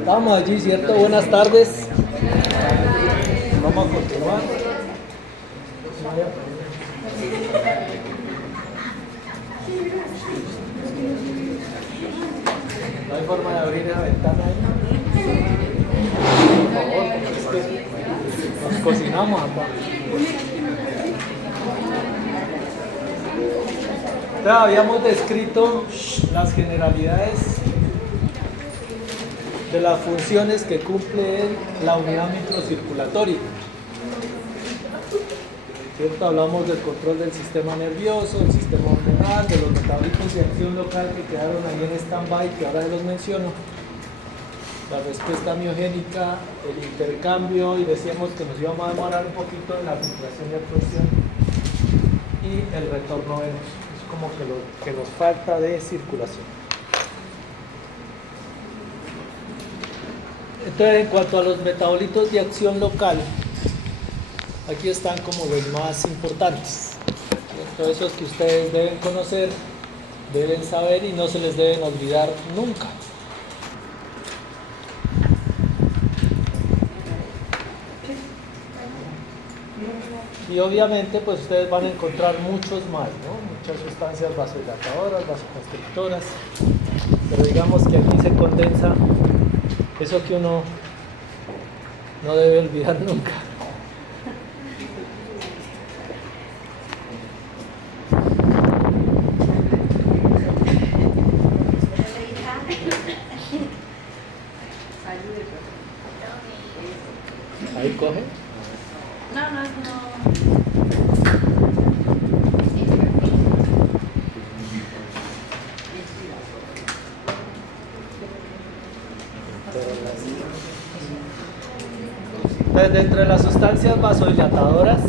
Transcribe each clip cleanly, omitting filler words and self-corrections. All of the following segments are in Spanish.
Estamos allí, ¿cierto? Buenas tardes. Vamos a continuar. ¿No hay forma de abrir esa ventana ahí? Por favor, porque es que nos cocinamos acá. Ya habíamos descrito las generalidades de las funciones que cumple la unidad microcirculatoria. ¿Cierto? Hablamos del control del sistema nervioso, del sistema hormonal, de los metabolitos de acción local que quedaron ahí en stand-by, que ahora se los menciono, la respuesta miogénica, el intercambio, y decíamos que nos íbamos a demorar un poquito en la filtración y absorción, y el retorno venoso. Es como que lo que nos falta de circulación. Entonces, en cuanto a los metabolitos de acción local, aquí están como los más importantes. Todos esos que ustedes deben conocer, deben saber y no se les deben olvidar nunca. Y obviamente pues ustedes van a encontrar muchos más, ¿no? Muchas sustancias vasodilatadoras, vasoconstrictoras, pero digamos que aquí se condensa eso que uno no debe olvidar nunca. Ahí coge. No. Entonces, dentro de las sustancias vasodilatadoras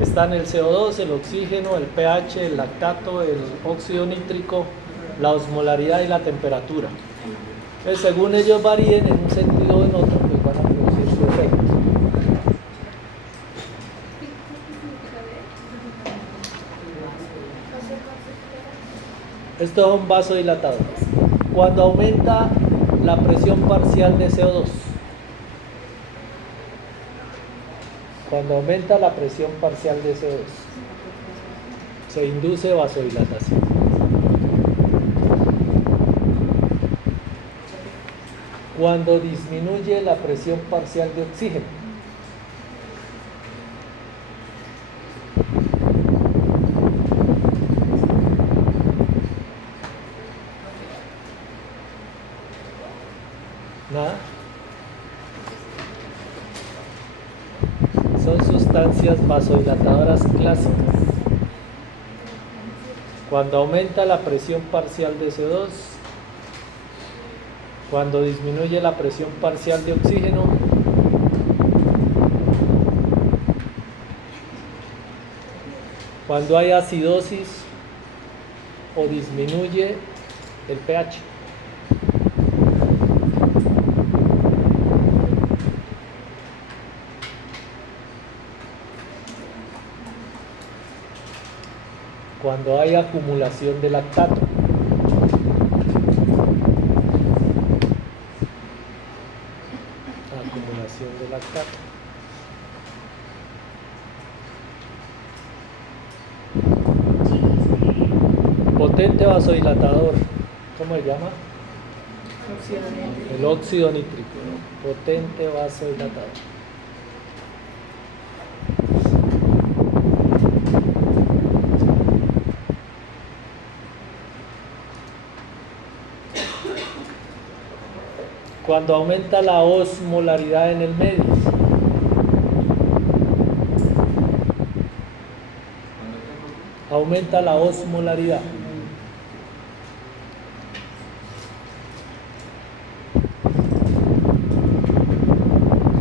están el CO2, el oxígeno, el pH, el lactato, el óxido nítrico, la osmolaridad y la temperatura. Entonces, según ellos varíen en un sentido o en otro, pues van a producir su efecto. Estos son vasodilatadores. Cuando aumenta la presión parcial de CO2, cuando aumenta la presión parcial de CO2, se induce vasodilatación. Cuando disminuye la presión parcial de oxígeno, nada. Son sustancias vasodilatadoras clásicas. Cuando aumenta la presión parcial de CO2, cuando disminuye la presión parcial de oxígeno, cuando hay acidosis o disminuye el pH. Cuando hay acumulación de lactato. Acumulación de lactato. Potente vasodilatador, ¿cómo se llama? El óxido nítrico, ¿no? Potente vasodilatador. Cuando aumenta la osmolaridad en el medio. Aumenta la osmolaridad.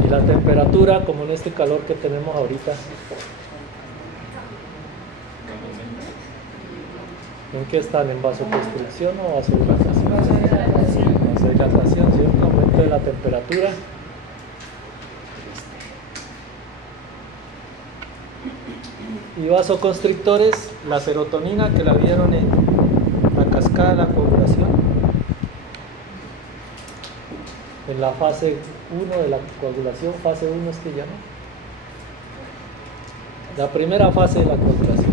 Y la temperatura, como en este calor que tenemos ahorita. ¿En qué están? ¿En vasoconstricción o vasodilatación? Vasodilatación, ¿cierto? Aumento de la temperatura. Y vasoconstrictores, la serotonina que la vieron en la cascada de la coagulación. en la fase 1 de la coagulación, fase 1 es que llama. La primera fase de la coagulación.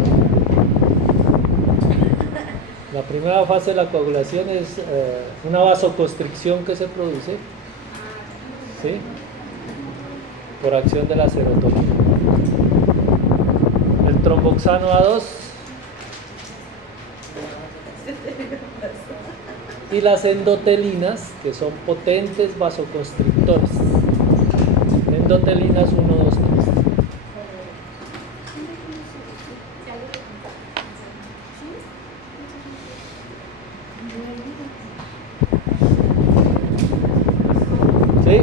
La primera fase de la coagulación es una vasoconstricción que se produce, ¿sí?, por acción de la serotonina. El tromboxano A2 y las endotelinas, que son potentes vasoconstrictores. Endotelinas 1, 2, 3. ¿Sí?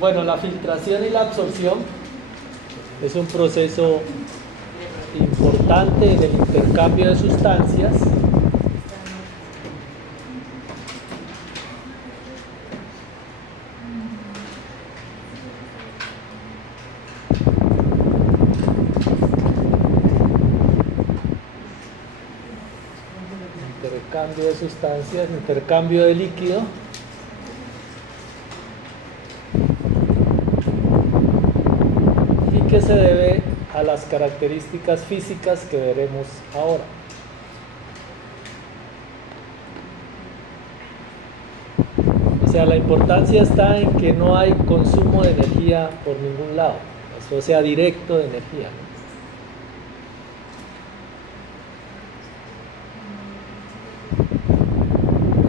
Bueno, la filtración y la absorción es un proceso importante en el intercambio de sustancias. Intercambio de sustancias, intercambio de líquido. Que se debe a las características físicas que veremos ahora. O sea, la importancia está en que no hay consumo de energía por ningún lado, o sea, directo de energía,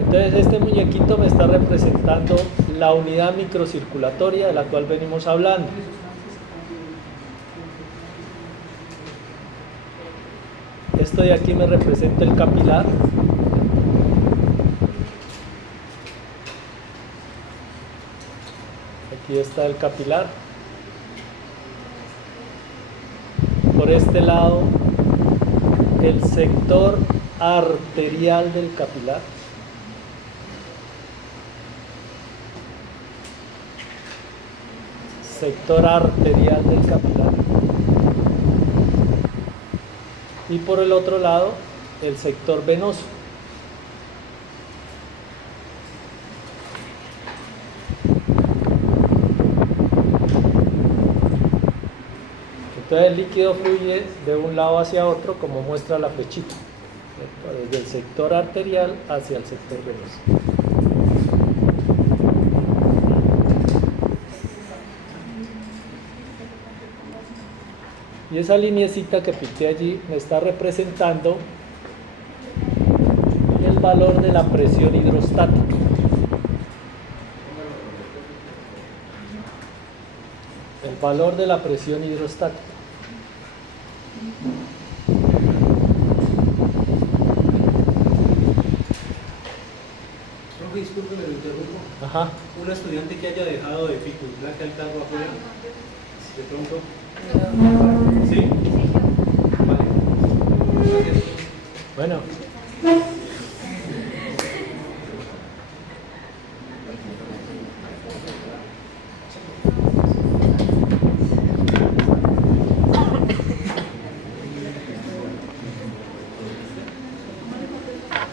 ¿no? Entonces este muñequito me está representando la unidad microcirculatoria de la cual venimos hablando. Esto de aquí me representa el capilar. Aquí está el capilar. Por este lado, el sector arterial del capilar. Sector arterial del capilar. Y por el otro lado, el sector venoso. Entonces el líquido fluye de un lado hacia otro, como muestra la flechita, desde el sector arterial hacia el sector venoso. Y esa lineecita que pinté allí me está representando el valor de la presión hidrostática. El valor de la presión hidrostática. Profe, disculpe, me lo interrumpo. Ajá. Un estudiante que haya dejado de pico y placa el carro afuera, de pronto. ¿Sí? Vale. Gracias. Bueno.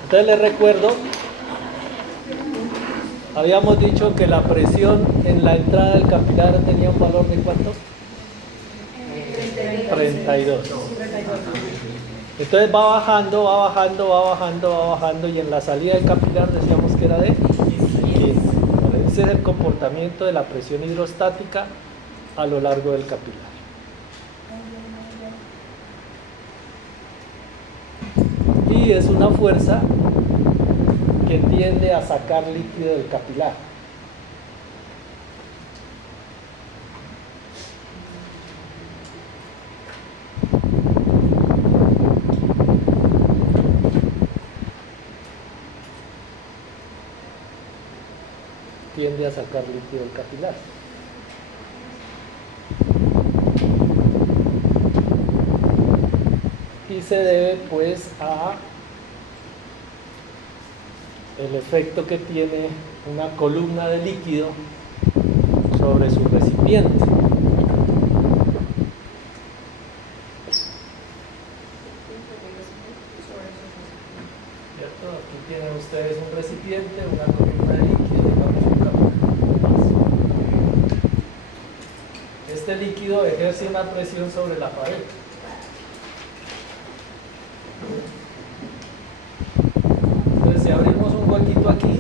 Entonces les recuerdo, habíamos dicho que la presión en la entrada del capilar tenía un valor de ¿cuánto? 32. Entonces va bajando, va bajando, va bajando, va bajando, y en la salida del capilar decíamos que era de 15. Ese es el comportamiento de la presión hidrostática a lo largo del capilar. Y es una fuerza que tiende a sacar líquido del capilar. tiende a sacar líquido del capilar. Y se debe pues a el efecto que tiene una columna de líquido sobre su recipiente. ¿Cierto? Aquí tienen ustedes un recipiente, una columna de líquido, digamos un capillar. Este líquido ejerce una presión sobre la pared. Entonces, si abrimos un huequito aquí,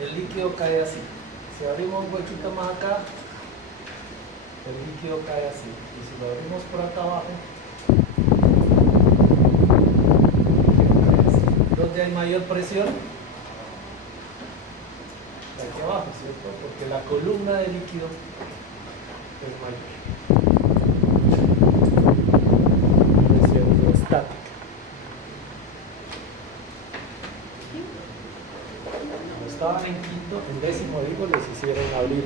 el líquido cae así. Si abrimos un huequito más acá, el líquido cae así. Y si lo abrimos por acá abajo, ¿dónde hay mayor presión? Aquí abajo, ¿cierto? Porque la columna de líquido es mayor. Presión hidrostática. Cuando estaban en quinto, en décimo digo, les hicieron abrir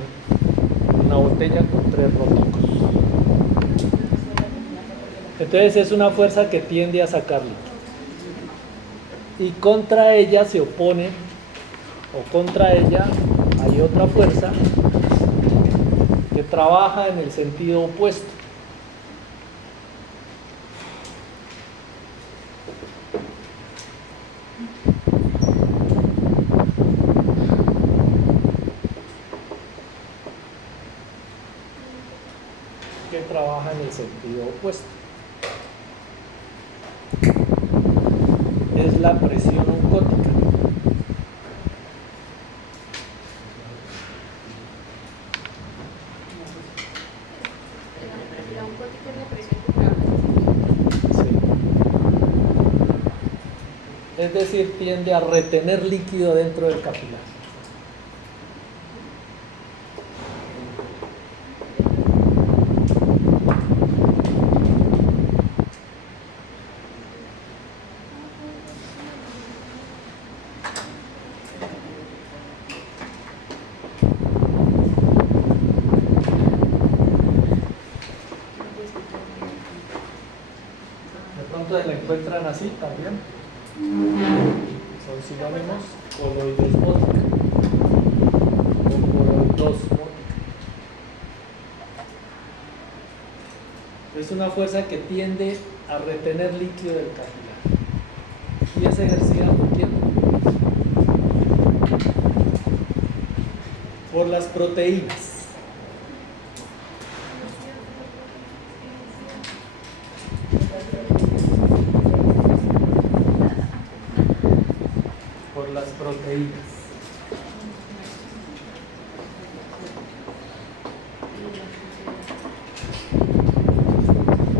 una botella con 3 rótulos. Entonces es una fuerza que tiende a sacar líquido. Y contra ella se opone, o contra ella hay otra fuerza que trabaja en el sentido opuesto. Que trabaja en el sentido opuesto. Es la presión oncótica. La oncótica es la presión que trabaja. Sí. Es decir, tiende a retener líquido dentro del capilar. La encuentran así también. Son sinónimos, coloidosmótica o coloidosmótica. Es una fuerza que tiende a retener líquido del capilar. ¿Y es ejercida por quién? Por las proteínas. Las proteínas.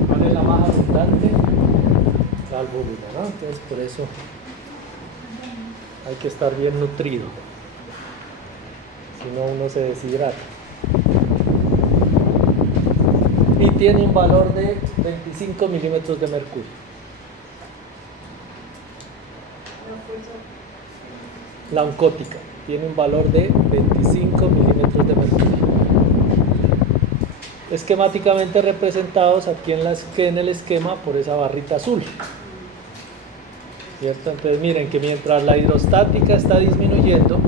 ¿Cuál es la más abundante? La albúmina, ¿no? Entonces por eso hay que estar bien nutrido, si no uno se deshidrata. Y tiene un valor de 25 milímetros de mercurio. La oncótica tiene un valor de 25 milímetros de mercurio. Esquemáticamente representados aquí en el esquema por esa barrita azul. ¿Cierto? Entonces miren que mientras la hidrostática está disminuyendo,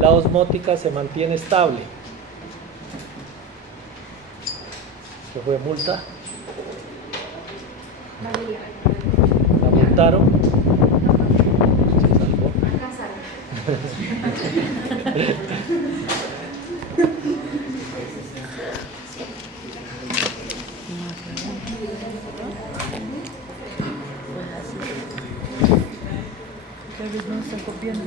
la osmótica se mantiene estable. ¿Qué fue multa? ¿La multaron? Ustedes no están copiando.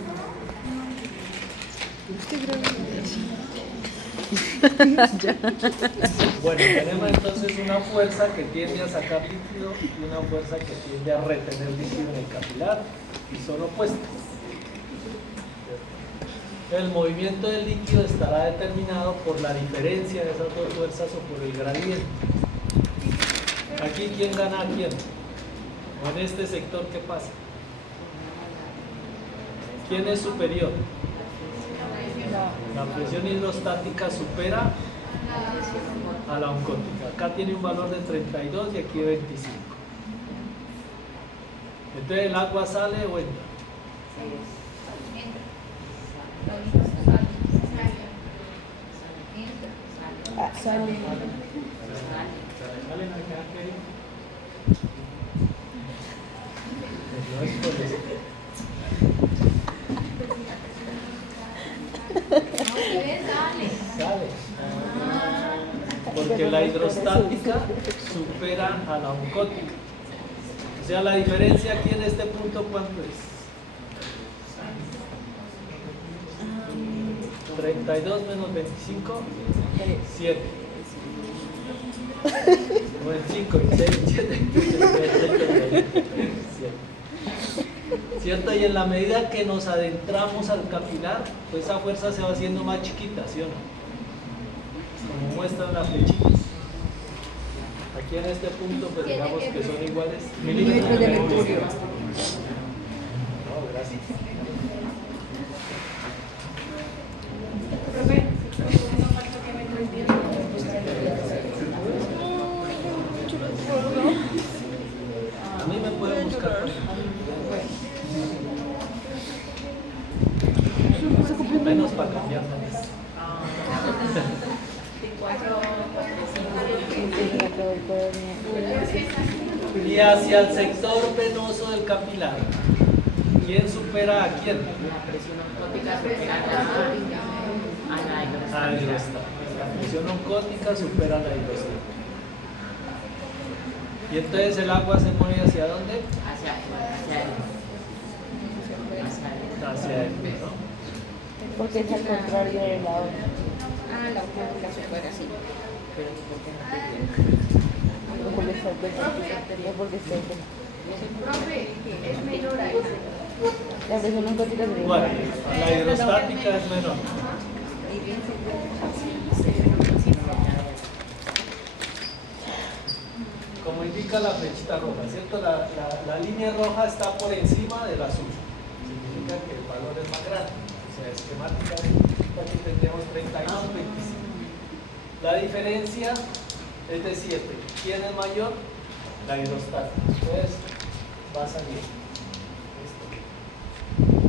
Bueno, tenemos entonces una fuerza que tiende a sacar líquido y una fuerza que tiende a retener líquido en el capilar y son opuestas. El movimiento del líquido estará determinado por la diferencia de esas dos fuerzas o por el gradiente. Aquí, ¿quién gana a quién? O en este sector, ¿qué pasa? ¿Quién es superior? La presión hidrostática supera a la oncótica. Acá tiene un valor de 32 y aquí 25. Entonces el agua sale o entra. Sale. No es por eso. Sale. Porque la hidrostática supera a la oncótica. O sea, la diferencia aquí en este punto, ¿cuánto es? 32 menos 25, 7. O el 5, 6, 7. ¿Cierto? Y en la medida que nos adentramos al capilar, pues esa fuerza se va haciendo más chiquita, ¿sí o no? Como muestran las flechitas. Aquí en este punto, pues digamos que son iguales. Milímetros de mercurio. No, gracias. A mí me pueden buscar. Menos para cambiar. Y hacia el sector venoso del capilar, ¿quién supera a quién? La presión oncótica supera a la A la hidrostática. La presión oncótica supera a la hidrostática. Y entonces el agua se mueve ¿hacia dónde? hacia Hacia él, ¿no? Porque es al contrario de la otra. la oncótica supera así. Pero ¿por qué no te No porque está no porque está Profe, es menor a ese. la presión oncótica sería Bueno, la hidrostática es menor. Como indica la flechita roja, ¿cierto? La línea roja está por encima del azul. Significa que el valor es más grande. O sea, esquemáticamente aquí tendríamos 32, 25. La diferencia es de 7. ¿Quién es mayor? La hidrostática. Entonces va a salir esto.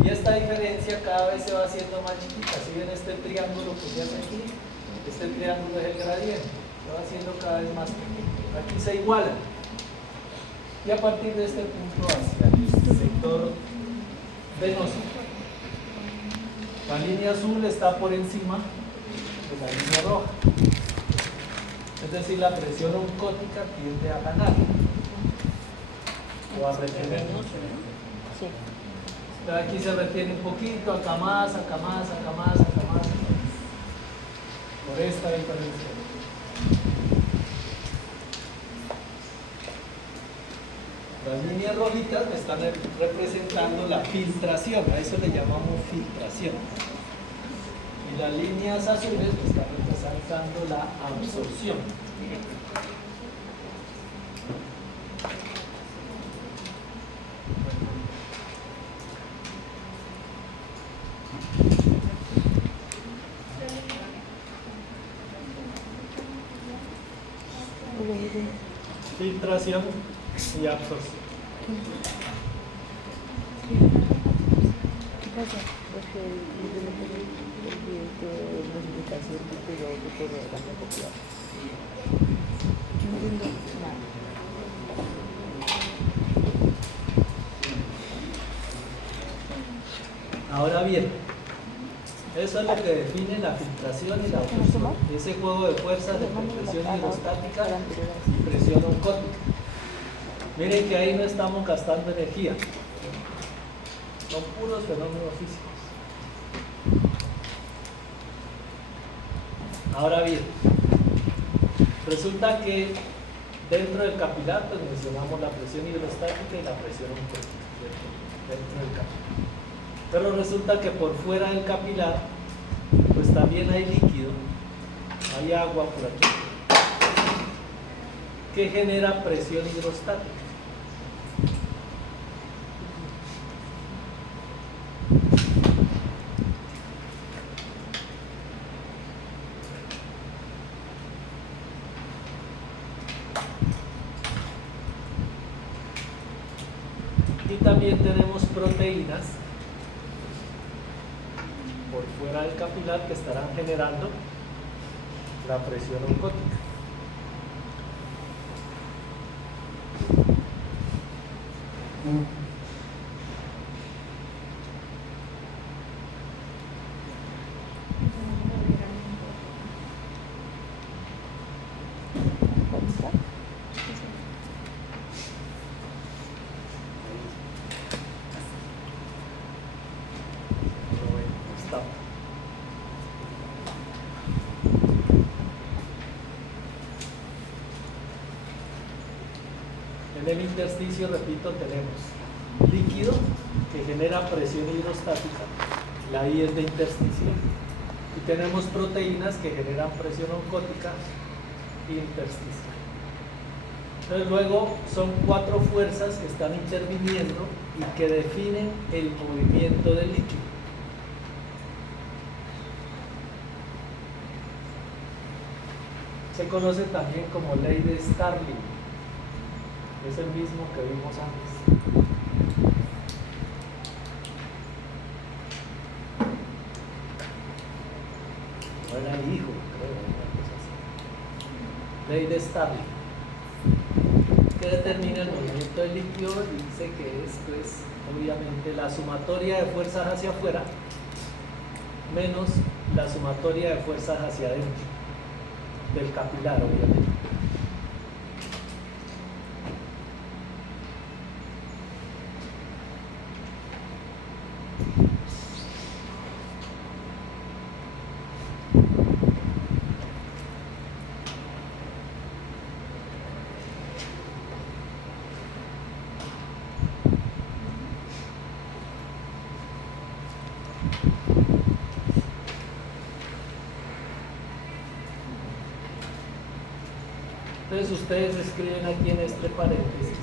Y esta diferencia cada vez se va haciendo más chiquita. Si ven este triángulo que se hace aquí, este triángulo es el gradiente. Se va haciendo cada vez más pequeño. Aquí se igualan. Y a partir de este punto hacia el sector venoso, la línea azul está por encima de la línea roja. Es decir, la presión oncótica tiende a ganar o a retener. Sí. Aquí se retiene un poquito, acá más, acá más, acá más, acá más. Por esta diferencia. Las líneas rojitas me están representando la filtración, a eso le llamamos filtración. Y las líneas azules me están representando la absorción. Filtración y absorción. ¿Qué pasa? Porque el notificación de todo la copia. No entiendo nada. Ahora bien, eso es lo que define la filtración y la absorción. Ese juego de fuerzas de presión hidrostática y presión oncótica. Miren que ahí no estamos gastando energía. Son puros fenómenos físicos. Ahora bien, resulta que dentro del capilar pues mencionamos la presión hidrostática y la presión oncótica dentro del capilar. Pero resulta que por fuera del capilar pues también hay líquido, hay agua por aquí, que genera presión hidrostática. también tenemos proteínas por fuera del capilar que estarán generando la presión oncótica. Stop. En el intersticio, repito, tenemos líquido que genera presión hidrostática, la I es de intersticio, y tenemos proteínas que generan presión oncótica intersticial. Entonces luego son 4 fuerzas que están interviniendo y que definen el movimiento del líquido. Se conoce también como ley de Starling. Es el mismo que vimos antes. No era el hijo, creo, una cosa así. Ley de Starling, que determina el movimiento del líquido y dice que esto es obviamente la sumatoria de fuerzas hacia afuera menos la sumatoria de fuerzas hacia adentro del capilar, obviamente. Entonces ustedes escriben aquí en este paréntesis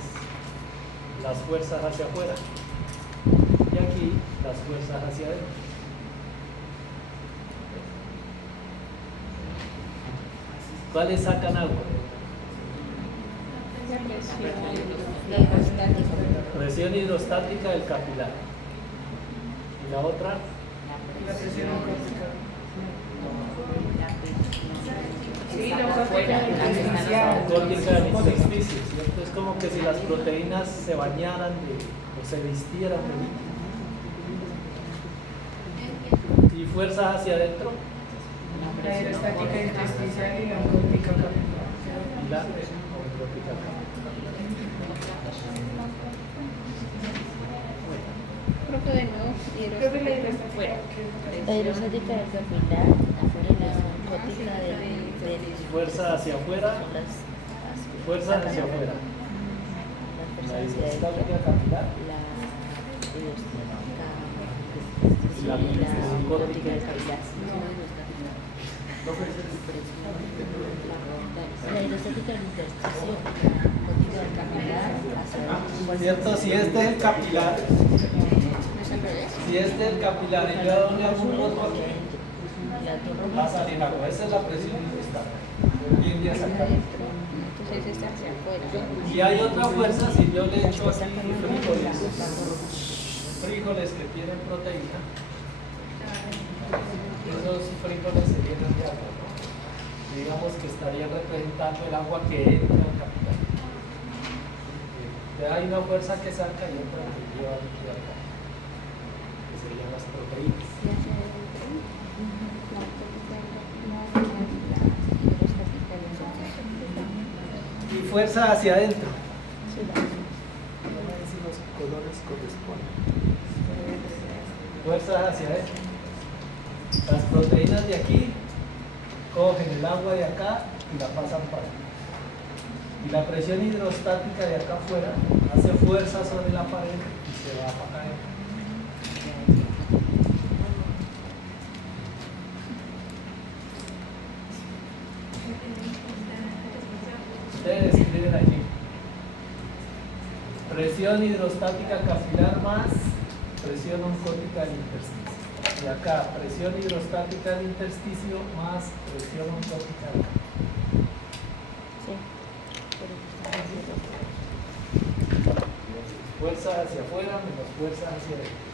las fuerzas hacia afuera y aquí las fuerzas hacia adentro. ¿Cuáles sacan algo? Presión hidrostática del capilar. ¿Y la otra? La presión oncótica. Sí, la Oncótica del intersticio, ¿cierto? Es como que si las proteínas se bañaran o se vistieran de líquido. ¿Y fuerzas hacia adentro? La hidrostática intersticial y la oncótica capilar. Y la oncótica capilar. Profe, de nuevo, Creo que la hidrostática. la hidrostática del capilar, afuera y la oncótica del Fuerza hacia afuera, fuerza hacia afuera. la La fuerza hacia hidrostática adentro, capilar la La oncótica del capilar. La hidrostática del intersticio, la oncótica del capilar, ¿Cierto? Si este es el capilar, ¿no es al revés? si este es el capilar y yo a dónde hago un roto aquí, va a salir agua. Esa es la presión hidrostática. Bien, ya saca. Entonces este hacia afuera. Y hay otra fuerza, si yo le echo así frijoles que tienen proteína, esos frijoles se llenan de agua, ¿no? Digamos que estarían representando el agua que entra al capital. Hay una fuerza que saca y otra que lleva líquido acá, que serían las proteínas. Y fuerza hacia adentro. Vamos a ver si los colores corresponden. Fuerzas hacia adentro. Las proteínas de aquí cogen el agua de acá y la pasan para acá. Y la presión hidrostática de acá afuera hace fuerza sobre la pared y se va para acá. Ustedes escriben allí. Presión hidrostática capilar más presión oncótica del intersticio. Y acá, presión hidrostática del intersticio más presión oncótica del capilar. Sí. Fuerza hacia afuera menos fuerza hacia adentro.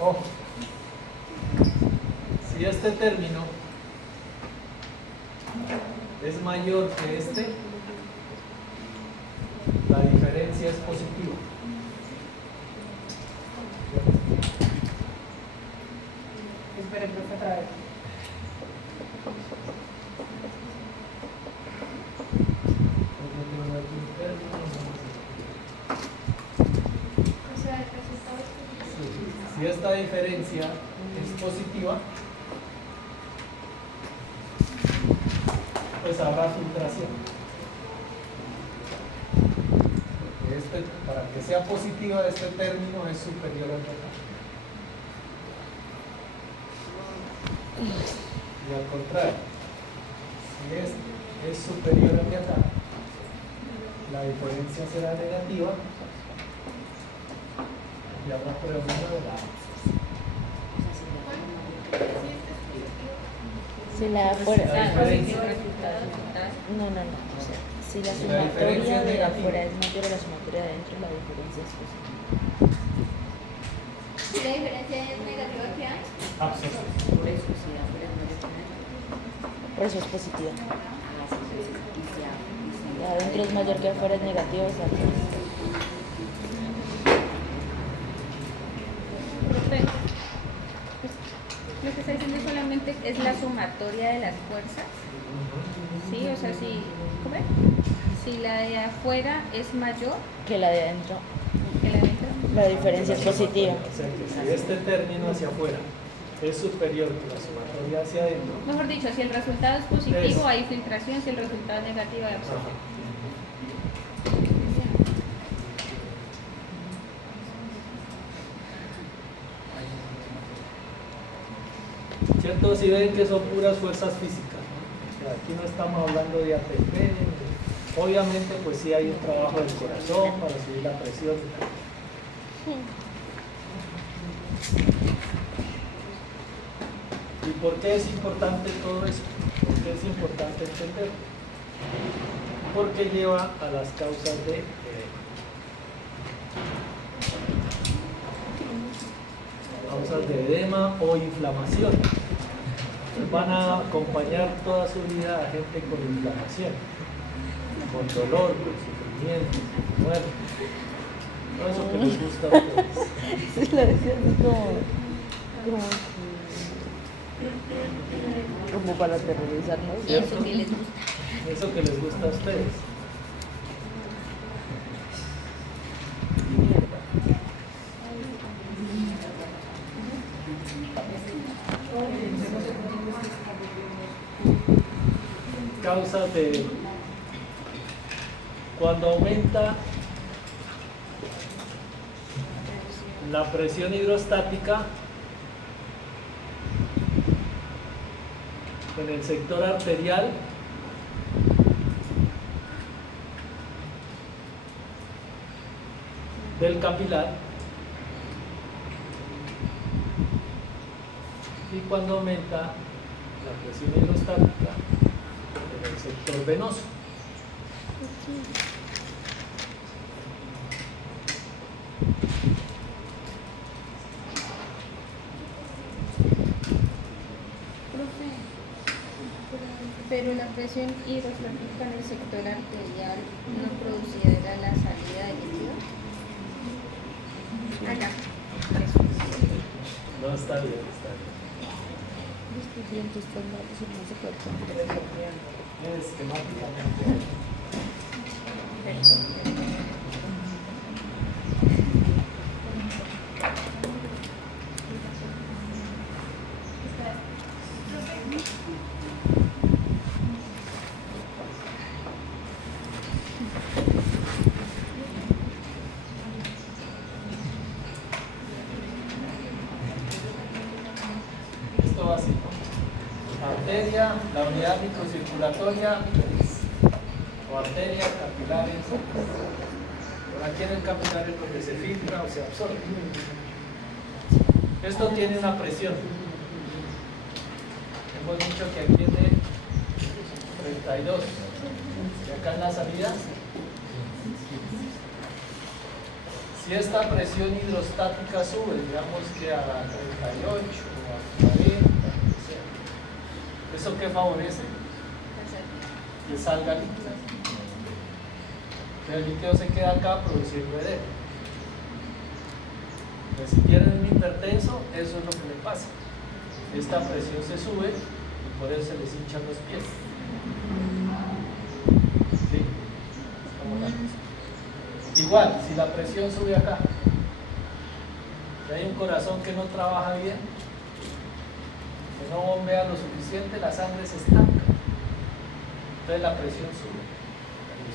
Ojo, si este término es mayor que este, la diferencia es positiva. Espera, profe, otra vez. O sea, el resultado es positivo. Si esta diferencia es positiva, pues habrá filtración. Porque para que sea positiva, este término es superior al total. Y al contrario, si este es superior al de acá, la diferencia será negativa y habrá predominio de la Si la La fuera. diferencia. No. O sea, si la Si la diferencia sumatoria es de negativa. afuera es mayor a la sumatoria de adentro, la diferencia es positiva. Si la diferencia es negativa, ¿qué hay? abscisión. Por eso, si la fuera es mayor que adentro. Por eso es positiva. Ah, sí, sí, sí. Y si La de adentro es mayor que afuera, es negativo, o sea, pues, Profe, pues, lo que está diciendo solamente es la sumatoria de las fuerzas. Sí, o sea, ¿cómo es? Si la de afuera es mayor que la de adentro, que la de adentro. la diferencia es positiva. O sea que si este término hacia afuera es superior que la sumatoria hacia adentro, Mejor dicho, si el resultado es positivo, Es. hay filtración, si el resultado es negativo, hay absorción. ¿cierto? Si ven que son puras fuerzas físicas, ¿no? O sea, aquí no estamos hablando de ATP, obviamente pues sí hay un trabajo del corazón para subir la presión. ¿Y por qué es importante todo eso? ¿Por qué es importante entenderlo? Porque lleva a las causas de edema o inflamación. Entonces van a acompañar toda su vida a gente con inflamación, con dolor, con sufrimiento, con muerte. Todo eso que les gusta a ustedes. Sí, lo decía así como para aterrorizarnos. Y eso que les gusta. Eso que les gusta a ustedes. Causas de cuando aumenta la presión hidrostática en el sector arterial, del capilar, y cuando aumenta la presión hidrostática en el sector venoso. Pero la presión hidrostática en el sector arterial no produciera la salida de líquido. Acá. No, está bien, está bien. Estos dientes están malos y no se cortan. Esquemáticamente. Esto va así. Arteria, la unidad microcirculatoria o arteria capilares. Por aquí en el capilar es donde se filtra o se absorbe. Esto tiene una presión. Hemos dicho que aquí es de 32. Y acá en la salida, si esta presión hidrostática sube, digamos que a 38 o a 40, o sea, ¿eso qué favorece? Que salga líquido. El líquido se queda acá produciendo edema. Entonces, si tienen un hipertenso, eso es lo que le pasa. Esta presión se sube y por eso se les hinchan los pies. ¿Sí? Igual, si la presión sube acá, si hay un corazón que no trabaja bien, que no bombea lo suficiente, la sangre se estanca. Entonces la presión sube.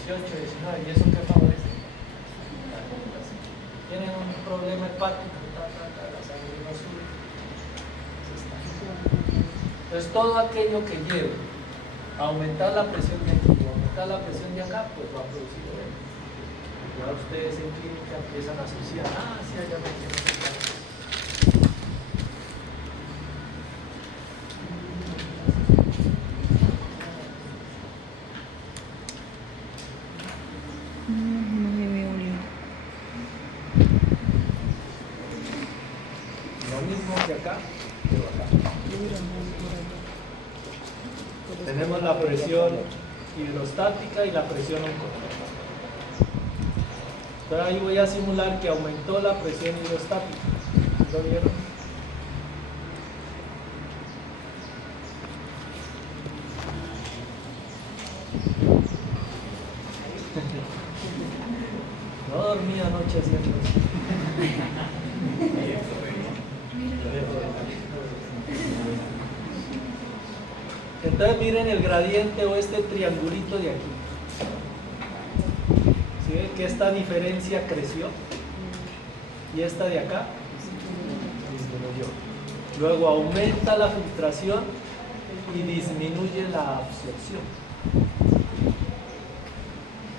18, 19, ¿y eso qué favorece? Tienen un problema hepático, la sangre no sube. Entonces todo aquello que lleve a aumentar la presión de aquí o aumentar la presión de acá, pues va a producir edema. Ya ustedes en clínica empiezan a asociar, sí, allá me quiero sacar. Lo mismo que acá, pero acá. Tenemos la presión hidrostática y la presión oncológica. Pero ahí voy a simular que aumentó la presión hidrostática. ¿Lo vieron? No dormí anoche haciendo eso. Entonces miren el gradiente o este triangulito de aquí. ¿Sí ven que esta diferencia creció? Y esta de acá disminuyó. Luego aumenta la filtración y disminuye la absorción.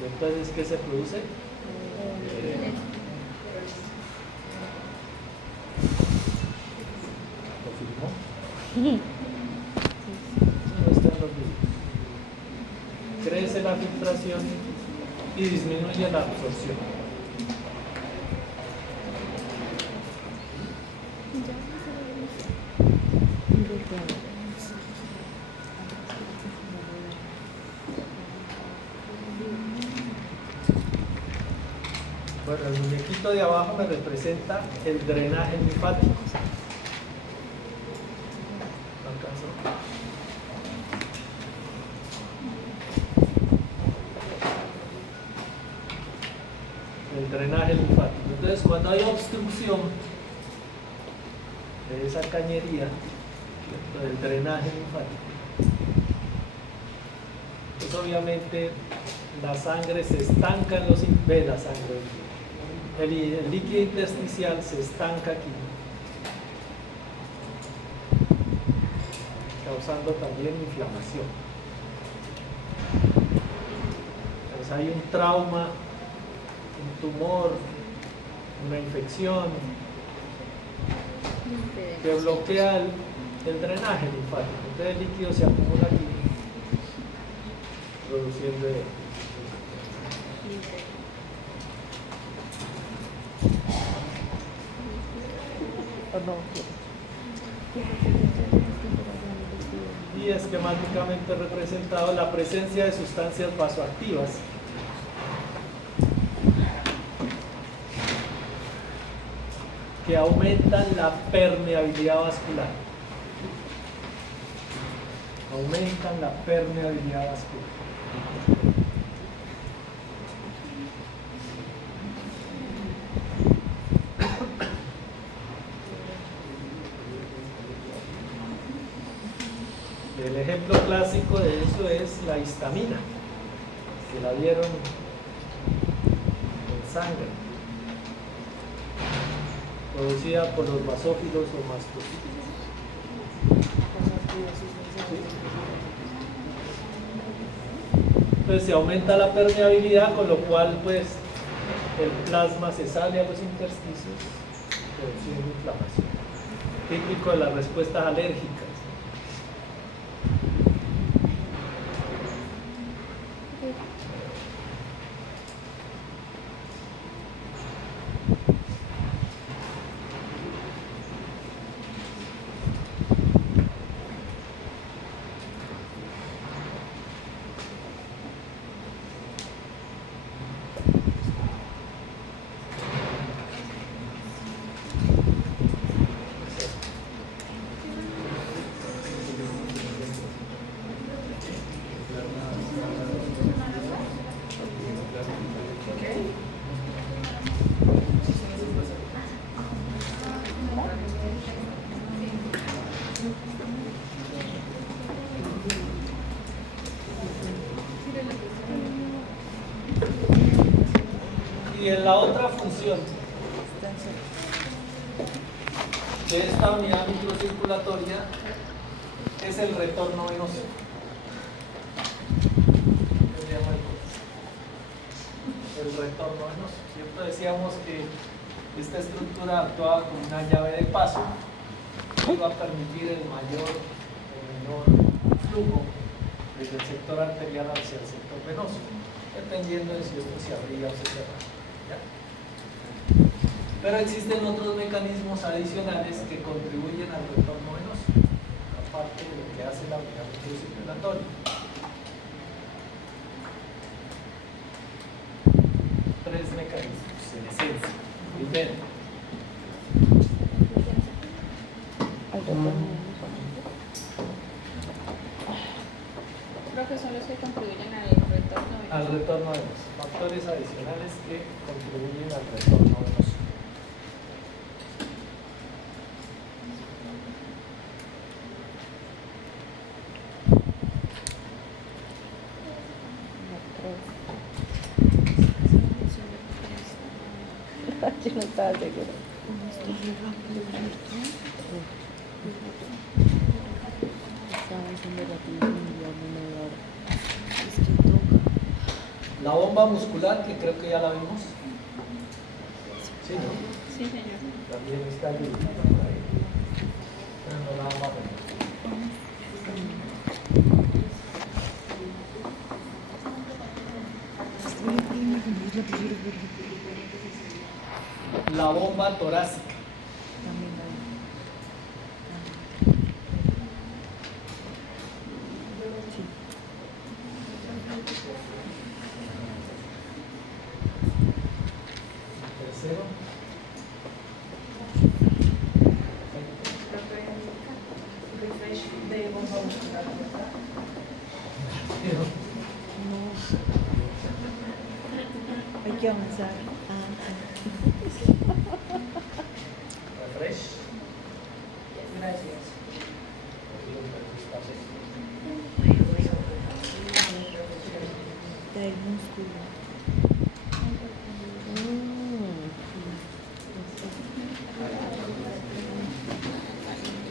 Entonces, ¿qué se produce? ¿Confirmó? No están los videos. Crece la filtración y disminuye la absorción. Bueno, el muñequito de abajo me representa el drenaje linfático. ¿No alcanzó? El drenaje linfático. Entonces, cuando hay obstrucción de esa cañería, del drenaje linfático, pues obviamente la sangre se estanca en los... Ve la sangre. El líquido intersticial se estanca aquí, causando también inflamación. Entonces hay un trauma, un tumor, una infección que bloquea el drenaje linfático. Entonces el líquido se acumula aquí, produciendo edema. Y esquemáticamente representado la presencia de sustancias vasoactivas que aumentan la permeabilidad vascular. Aumentan la permeabilidad vascular. El ejemplo clásico de eso es la histamina, que la vieron en sangre, producida por los basófilos o mastocitos. ¿Sí? Entonces se aumenta la permeabilidad, con lo cual pues el plasma se sale a los intersticios, produciendo inflamación. Típico de las respuestas alérgicas. Y en la otra función de esta unidad microcirculatoria es el retorno venoso. El retorno venoso. Siempre decíamos que esta estructura actuaba como una llave de paso que iba a permitir el mayor o menor flujo desde el sector arterial hacia el sector venoso, dependiendo de si esto se abría o se cerraba. ¿Ya? Pero existen otros mecanismos adicionales que contribuyen al retorno venoso, aparte de lo que hace la unidad microcirculatoria. Tres mecanismos, en esencia. Primero, Creo que son los que contribuyen al retorno venoso. al retorno venoso. Factores adicionales que contribuyen al retorno venoso. Yo no estaba segura. Estaba haciendo rapidísimo y ya no me va. Es que toca. La bomba muscular, que creo que ya la vimos. Sí, ¿no? Sí, señor. También está allí. Pero no la vamos a ver. La bomba torácica. Tercero. Hay que avanzar. Refresh. Gracias. Del músculo.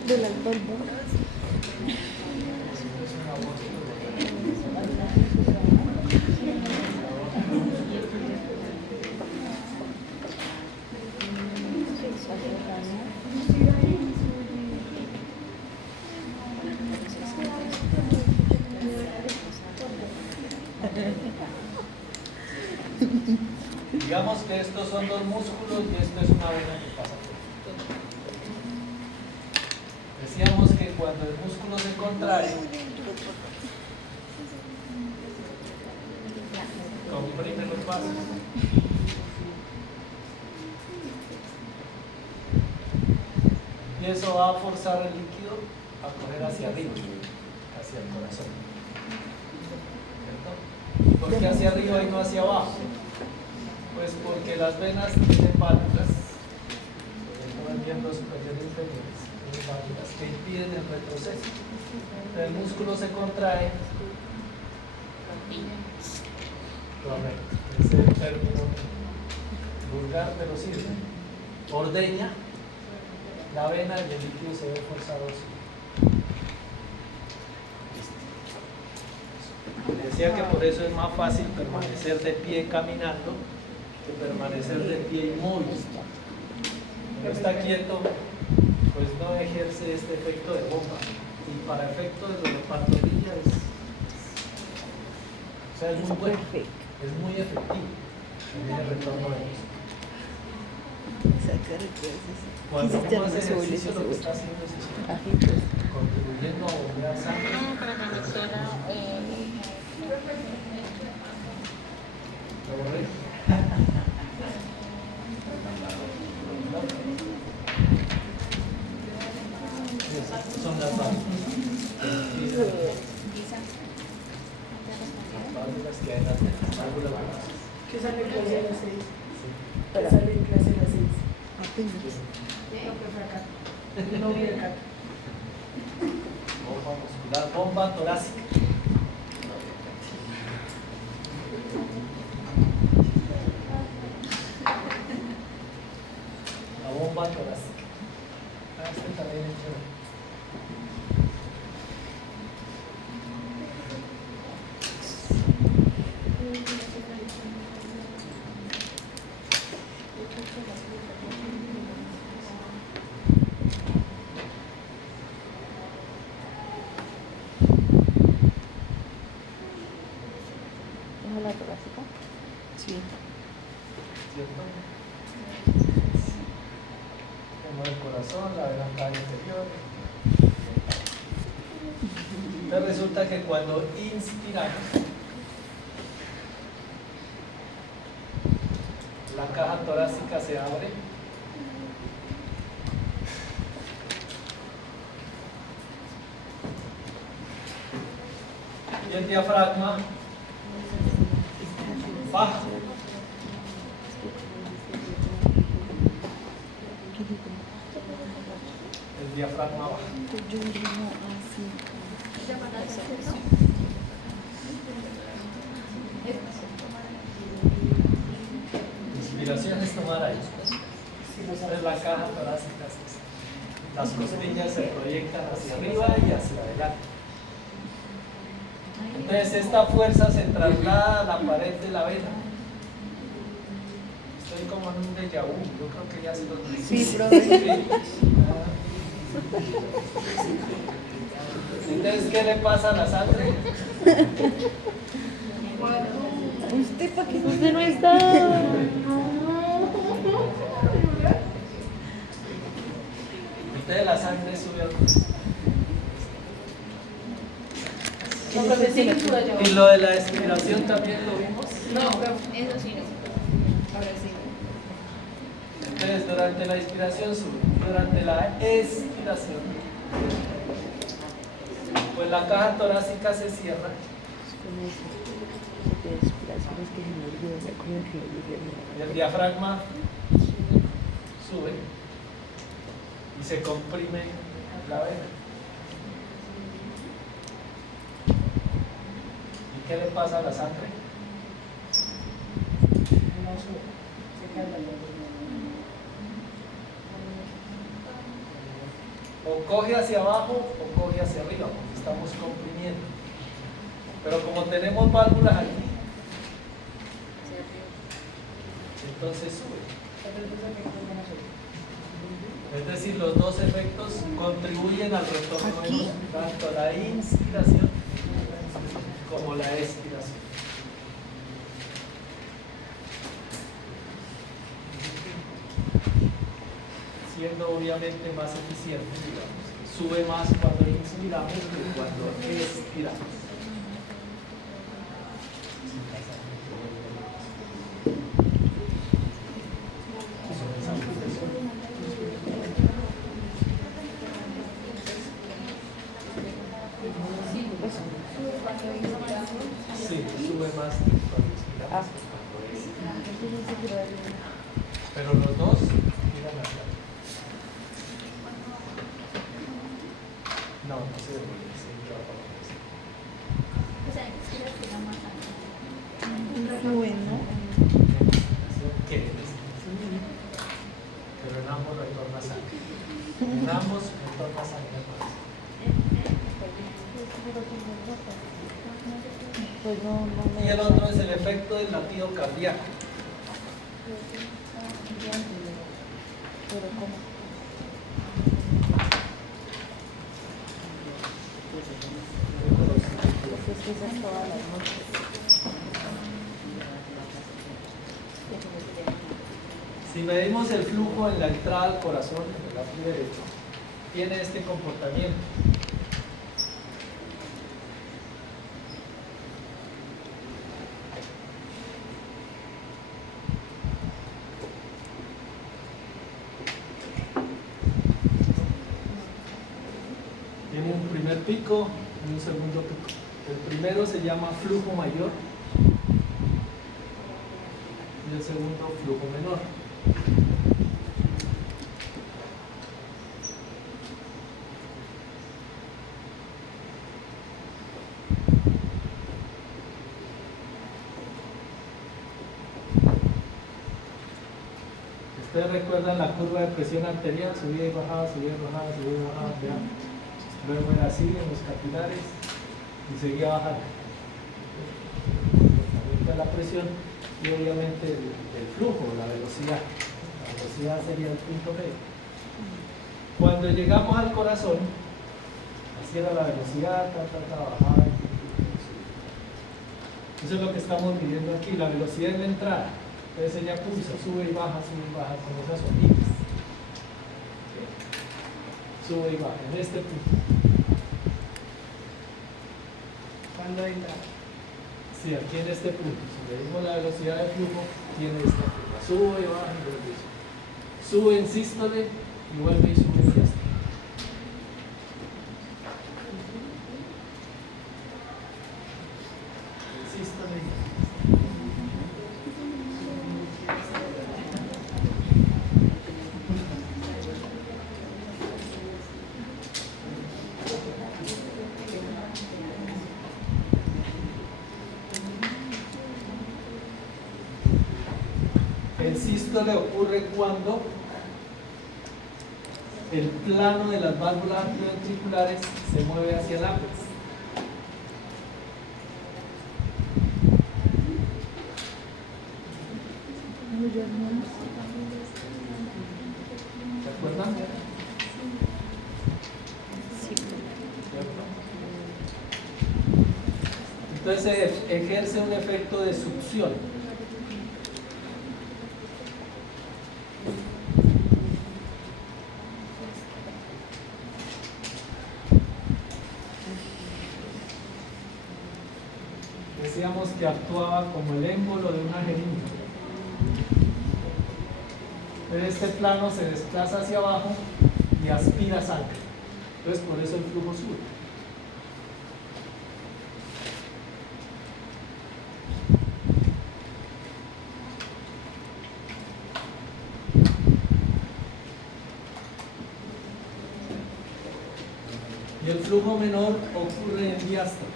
De las válvulas. Digamos que estos son dos músculos y esto es una vena que pasa por aquí. Decíamos que cuando el músculo se contrae, comprime los vasos. Y eso va a forzar el líquido a correr hacia arriba, hacia el corazón. ¿Cierto? ¿Por qué hacia arriba y no hacia abajo? Pues porque las venas tienen válvulas, sobre todo en miembros superiores e inferiores, tienen válvulas que impiden el retroceso. El músculo se contrae. Correcto, ese es el término vulgar, pero sirve. Ordeña la vena y el líquido se ve forzado así. Listo. Decía que por eso es más fácil permanecer de pie caminando que permanecer de pie inmóvil. Cuando está quieto, pues no ejerce este efecto de bomba. Y para efectos de la pantorrilla es muy bueno, es muy efectivo en el retorno de músculo. Cuando uno hace ejercicio, lo que está haciendo es eso, contribuyendo a bombear sangre. ¿Lo borré? Son las válvulas. Válvulas que hay en las válvulas buenas. ¿Qué sale en clase a las 6? Sí. ¿Qué sale en clase a las 6? Apenas. No, que fue acá. No vi acá. Bomba muscular, bomba torácica. La bomba torácica. Este también es chévere. ¿Es la torácica? Sí. ¿Cierto? Tenemos el corazón, la vena cava inferior. Entonces resulta que cuando inspiramos, la caja torácica se abre. Y el diafragma baja. El diafragma baja. Yo digo así. Inspiración es tomar aire. Entonces la caja torácica es esta. Las costillas se proyectan hacia arriba y hacia adelante. Entonces esta fuerza se traslada a la pared de la vena. Estoy como en un déjà vu, yo creo que ya se lo dije. Sí, profe. Entonces, ¿qué le pasa a la sangre? ¿Usted para qué? Usted no está. Entonces la sangre sube al Y lo de la expiración también lo vimos. No, eso sí no. Ahora sí. Entonces durante la inspiración sube, durante la expiración, pues la caja torácica se cierra Con eso. De respiraciones que se me olvidó, ya como que lo dije. y el diafragma sube y se comprime la vena. ¿Y qué le pasa a la sangre? No sube. Se calma la O coge hacia abajo o coge hacia arriba, porque estamos comprimiendo. Pero como tenemos válvulas aquí, entonces sube. Es decir, los dos efectos contribuyen al retorno de luz, tanto la inspiración como la expiración. Siendo obviamente más eficiente, digamos. Sube más cuando inspiramos que cuando expiramos. Sí, sube más cuando inspiramos que cuando expiramos. Pero los dos tiran hacia arriba. No, no se devuelve, se entra para atrás. O sea, es que respira más sangre. Bueno. ¿Qué es? Pero en ambos retorna sangre. En ambos retorna sangre más. Pues no me... Y el otro es el efecto del latido cardíaco. Pero ¿cómo? Pues es que esas todas las noches. Si medimos el flujo en la entrada al corazón, en el lado derecho, tiene este comportamiento. Tiene un primer pico y un segundo pico. El primero se llama flujo mayor y el segundo flujo menor. Ustedes recuerdan la curva de presión arterial, subía y bajaba, subía y bajaba, subía y bajaba, vean. Luego era así en los capilares y seguía bajando. La presión y obviamente el flujo, la velocidad. La velocidad sería el punto medio. Cuando llegamos al corazón, así era la velocidad, bajaba. Eso es lo que estamos midiendo aquí, la velocidad en la entrada. Entonces ella pulsa, sube y baja con esas onditas. Sube y baja en este punto. ¿Cuándo entra? Sí, aquí en este punto. Si medimos la velocidad de flujo, tiene esta curva. Sube y baja y vuelve y sube. Sube en sístole y vuelve y sube en diástole. En sístole y diástole. El sístole ocurre cuando el plano de las válvulas ventriculares se mueve hacia el ápice. ¿Se acuerdan? Entonces ejerce un efecto de succión. Decíamos que actuaba como el émbolo de una jeringa. Entonces este plano se desplaza hacia abajo y aspira sangre. Entonces por eso el flujo sube. Y el flujo menor ocurre en diástole.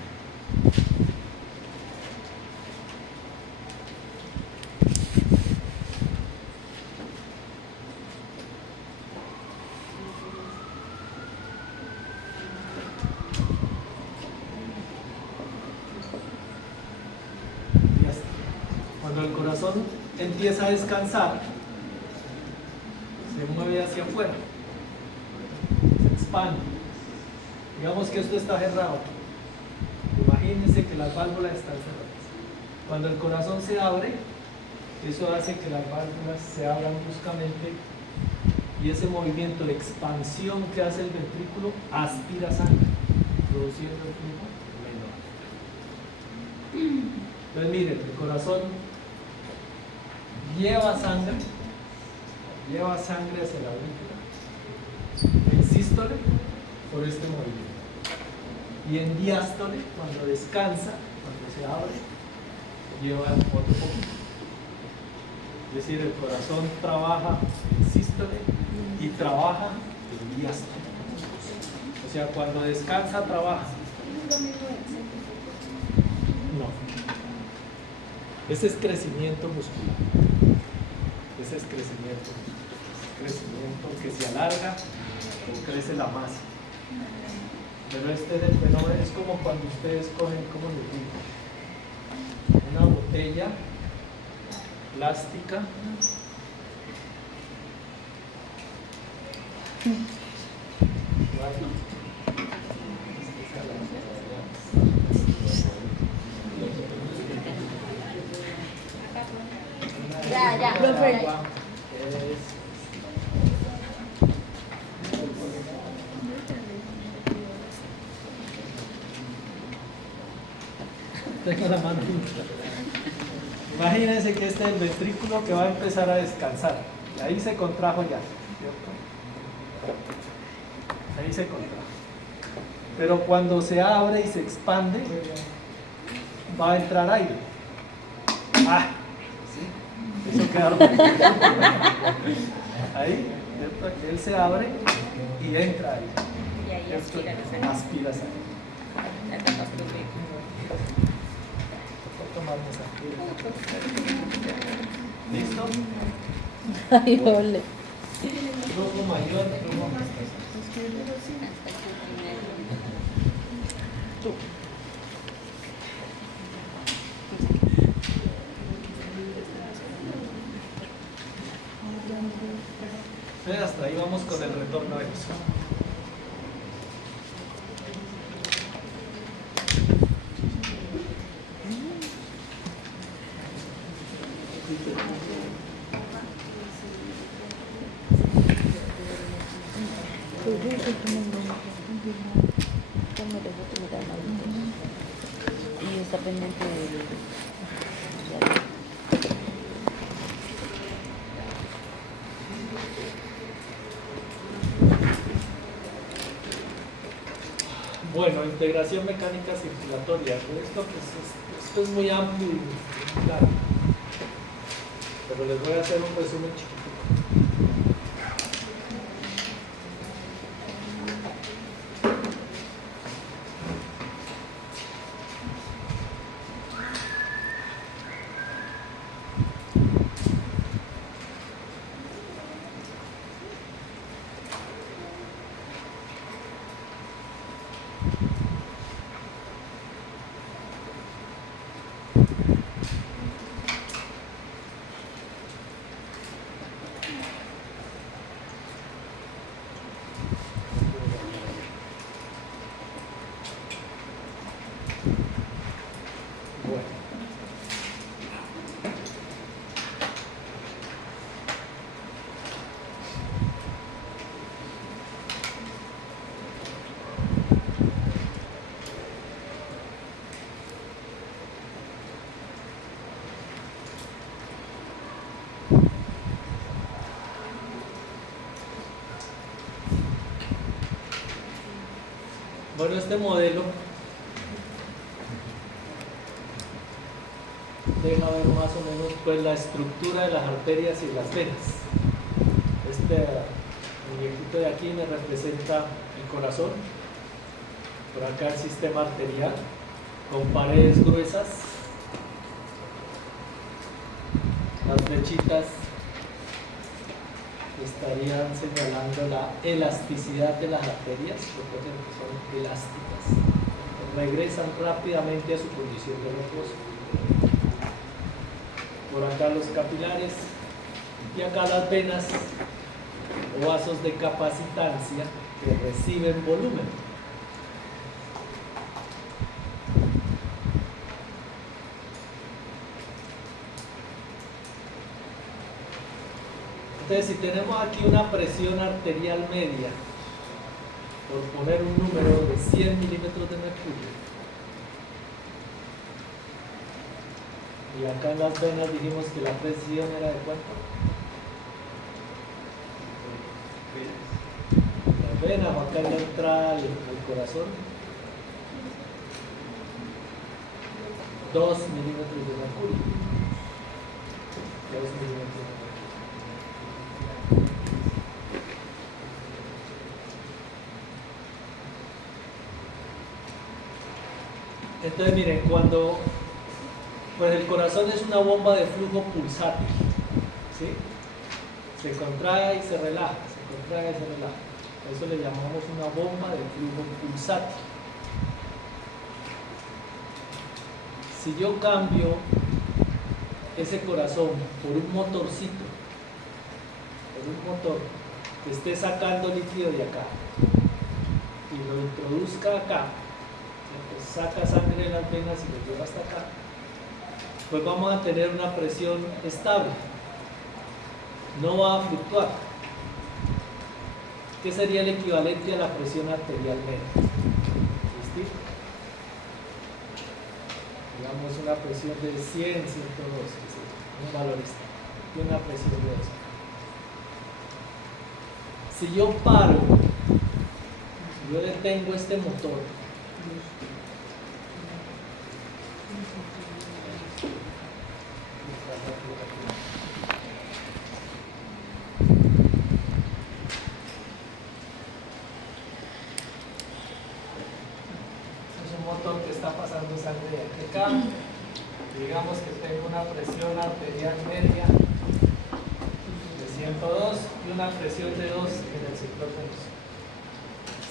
Cuando el corazón empieza a descansar, se mueve hacia afuera, se expande. Digamos que esto está cerrado. Imagínense que las válvulas están cerradas. Cuando el corazón se abre, eso hace que las válvulas se abran bruscamente y ese movimiento de expansión que hace el ventrículo aspira sangre, produciendo el flujo menor. Entonces miren, el corazón lleva sangre hacia la aurícula. En sístole, por este movimiento. Y en diástole, cuando descansa, cuando se abre, lleva otro poquito. Es decir, el corazón trabaja en sístole y trabaja en diástole. O sea, cuando descansa, trabaja. No. Ese es crecimiento muscular. Ese es crecimiento. Crecimiento que se alarga o crece la masa. Pero este del fenómeno es como cuando ustedes cogen, ¿cómo les digo? Una botella plástica. Ya, profe. Tengo la mano hinchada. Imagínense que este es el ventrículo que va a empezar a descansar. Y ahí se contrajo ya, ¿cierto? Ahí se contrajo. Pero cuando se abre y se expande, va a entrar aire. ¡Ah! ¿Sí? Eso queda ahí, ¿cierto? Aquí él se abre y entra aire. Y ahí Esto aspira la sangre. aspira sangre. La etapa proteica. ¿Listo? Ay, ole. Flujo mayor, flujo menor. Hasta que primero. Hasta ahí vamos con el retorno de eso. Y está pendiente del... Bueno, integración mecánica circulatoria. Esto, pues, esto es muy amplio y muy claro. Pero les voy a hacer un resumen chiquitito. Bueno. Bueno, este modelo deja ver más o menos pues la estructura de las arterias y las venas. Este muñequito de aquí me representa el corazón, por acá el sistema arterial con paredes gruesas, las flechitas estarían señalando la elasticidad de las arterias, recuerden que son elásticas, regresan rápidamente a su condición de reposo. Por acá los capilares y acá las venas o vasos de capacitancia que reciben volumen. Entonces, si tenemos aquí una presión arterial media, por poner un número de 100 milímetros de mercurio, y acá en las venas dijimos que la presión era de cuánto. Las venas, acá en la entrada al corazón, 2 milímetros de mercurio. 2 milímetros de mercurio. Entonces miren, cuando pues el corazón es una bomba de flujo pulsátil, ¿sí? Se contrae y se relaja, se contrae y se relaja. Eso le llamamos una bomba de flujo pulsátil. Si yo cambio ese corazón por un motorcito, por un motor que esté sacando líquido de acá y lo introduzca acá, pues saca sangre de las venas y lo lleva hasta acá, pues vamos a tener una presión estable, no va a fluctuar. ¿Qué sería el equivalente a la presión arterial media? ¿Listo? Digamos una presión de 100, 102, un valor estable, y una presión de eso. Si yo paro, si yo detengo este motor, es un motor que está pasando sangre de aquí a acá. Digamos que tengo una presión arterial media de 102 y una presión de 2 en el sector venoso.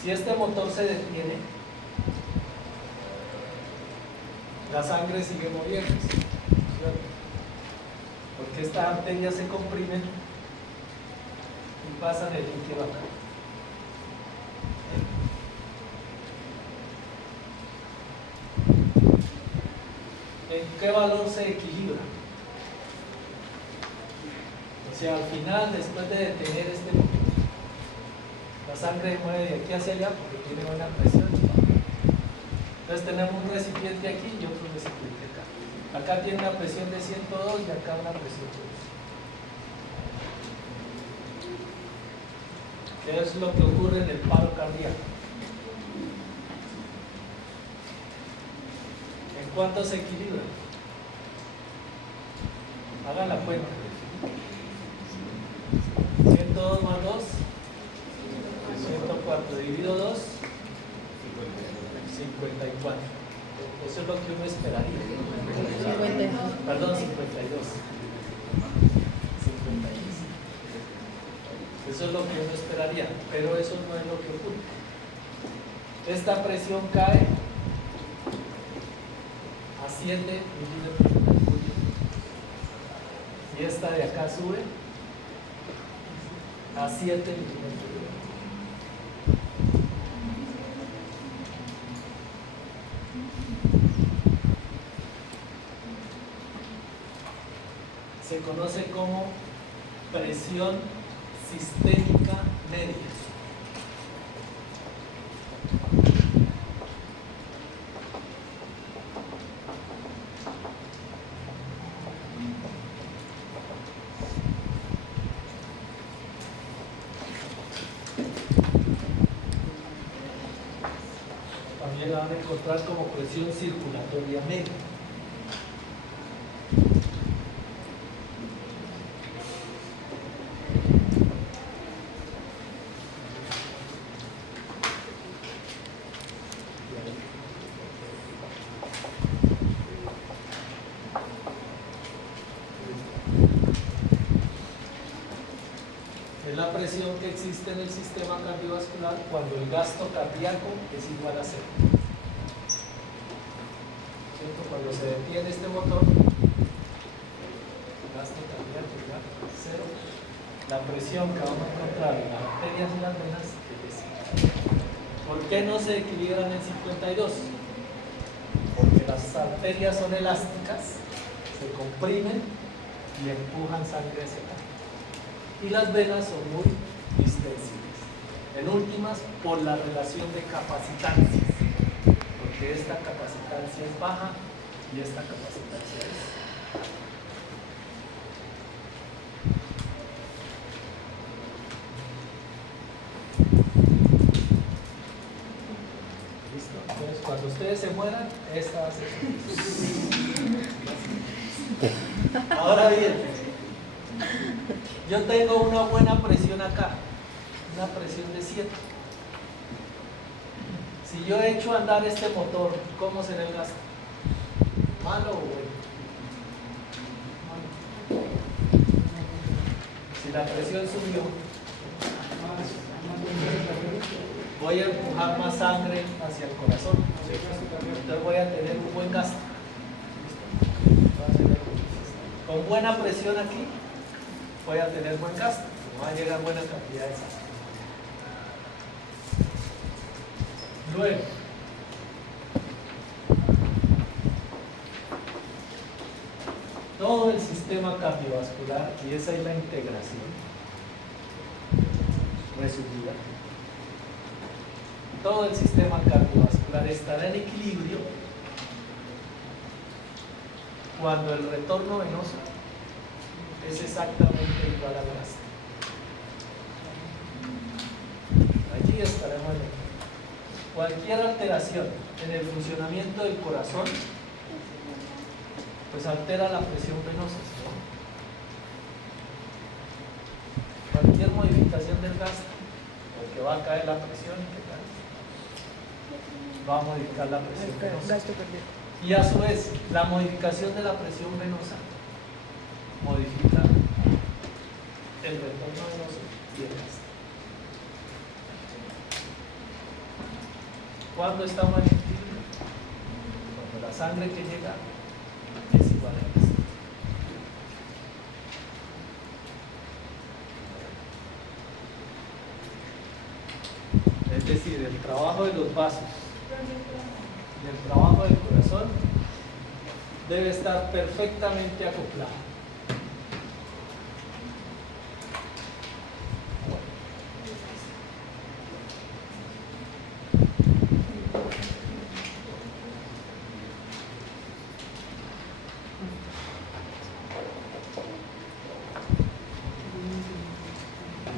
Si este motor se detiene, la sangre sigue moviéndose, ¿cierto? Porque estas arterias se comprimen y pasan el líquido acá. ¿En qué valor se equilibra? O sea, al final, después de detener este motor, la sangre mueve de aquí hacia allá porque tiene buena presión. Entonces tenemos un recipiente aquí y otro recipiente acá. Acá tiene una presión de 102 y acá una presión de 2. ¿Qué es lo que ocurre en el paro cardíaco? ¿En cuánto se equilibra? Hagan la cuenta. 102 más 2, 104 dividido 2, 54. Eso es lo que uno esperaría. 52. Perdón, 52. 52. Eso es lo que uno esperaría, pero eso no es lo que ocurre. Esta presión cae a 7 milímetros de mercurio y esta de acá sube a 7 milímetros de mercurio. Se conoce como presión sistémica media. También la van a encontrar como presión circulatoria media. Es la presión que existe en el sistema cardiovascular cuando el gasto cardíaco es igual a 0. ¿Cierto? Cuando se detiene este motor, el gasto cardíaco es igual a 0. La presión que vamos a encontrar en las arterias y las venas es de 5. ¿Por qué no se equilibran en 52? Porque las arterias son elásticas, se comprimen y empujan sangre hacia acá. Y las venas son muy distensibles. En últimas, por la relación de capacitancias, porque esta capacitancia es baja y esta capacitancia es. ¿Listo? Entonces, cuando ustedes se mueran, esta va a ser. Ahora bien, yo tengo una buena presión acá, una presión de 7. Si yo echo a andar este motor, ¿cómo será el gasto? ¿Malo o bueno? Malo. Si la presión subió, voy a empujar más sangre hacia el corazón. Entonces voy a tener un buen gasto. Con buena presión aquí, voy a tener buen gasto. Me va a llegar buena cantidad de sangre. Luego, todo el sistema cardiovascular, y esa es la integración resumida, todo el sistema cardiovascular estará en equilibrio cuando el retorno venoso es exactamente igual al gasto. Allí estaremos en equilibrio. Cualquier alteración en el funcionamiento del corazón pues altera la presión venosa, ¿no? Cualquier modificación del gasto, porque va a caer la presión, ¿qué tal? Va a modificar la presión venosa. Y a su vez, la modificación de la presión venosa modifica el retorno venoso y el gasto. ¿Cuándo estamos en equilibrio? Cuando la sangre que llega es igual a esto. Es decir, el trabajo de los vasos y el trabajo del corazón debe estar perfectamente acoplado.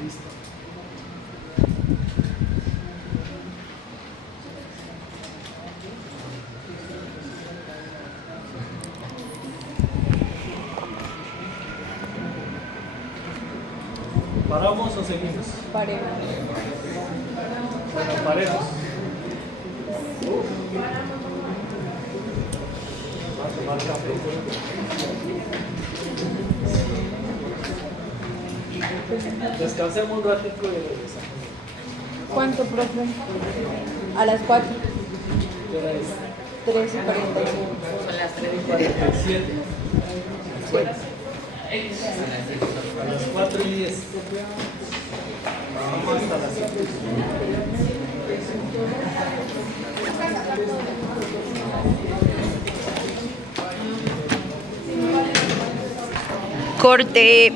Listo. ¿Paramos o seguimos? Paremos. Bueno, paremos. Vamos a tomar café. Descansemos un ratico y regresamos. ¿Cuánto, profe? A las 4. ¿Qué hora es? 3:45. Son las 3. 47. A las 4:10. Vamos hasta las 5. Corte.